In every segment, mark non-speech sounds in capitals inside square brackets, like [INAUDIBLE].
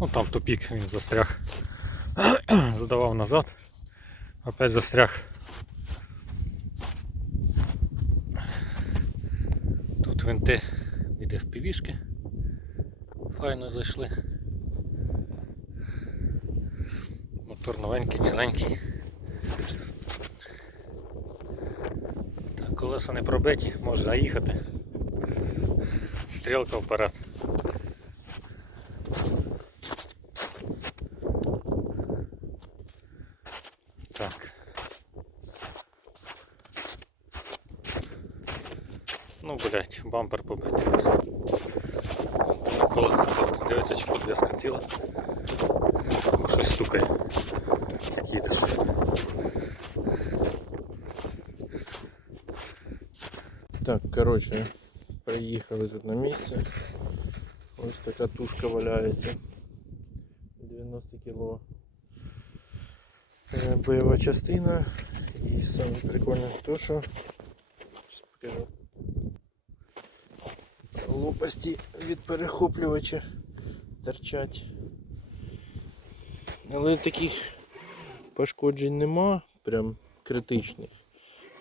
Ну там тупік він застряг. [CLEARS THROAT] Задавав назад. Опять застряг. Тут винти від FPV-шки. Файно зайшли. Мотор новенький, ціленький. Так, колеса не пробиті, можна їхати. Стрілка вперед. Ну, блять, бампер побитий. Коли дивиться, чи подвеска ціла. Щось стукає. Як їдеш. Так, коротше, приїхали тут на місце. Ось така тушка валяється. 90 кг. Е, Бойова частина. І саме прикольне то, що Щас покажу. Лопасті від перехоплювача торчать. Але таких пошкоджень нема, прям критичних.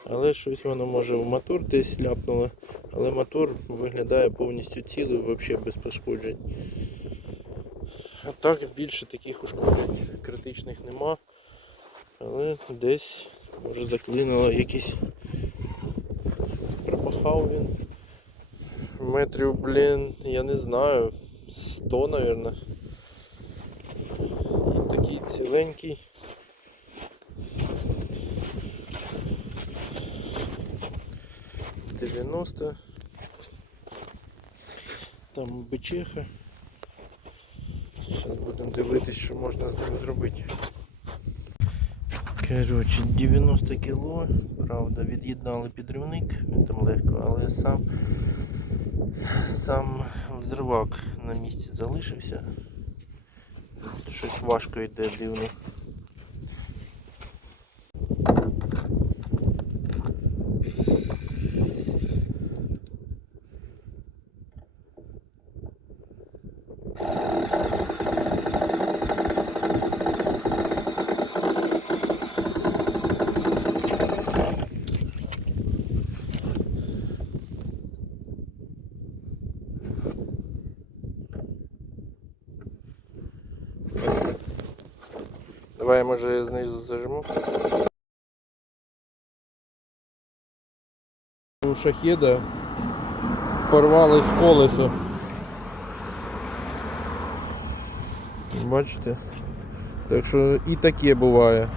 Але щось воно може в мотор десь ляпнуло, але мотор виглядає повністю цілий, взагалі без пошкоджень. А так більше таких ушкоджень критичних нема. Але десь може заклинило якийсь пропахав він. Метрів, блін, я не знаю, 100, мабуть. Такий ціленький. Дев'яносто. Там бичеха. Зараз будемо дивитись, що можна з ним зробити. Коротше, 90 кг, правда, від'єднали підривник, він там легко, але сам сам взривак на місці залишився. Тут Щось важко йде дивно. Давай, може, я знизу зажму. У шахіда порвалось колесо. Бачите? Так що і таке буває.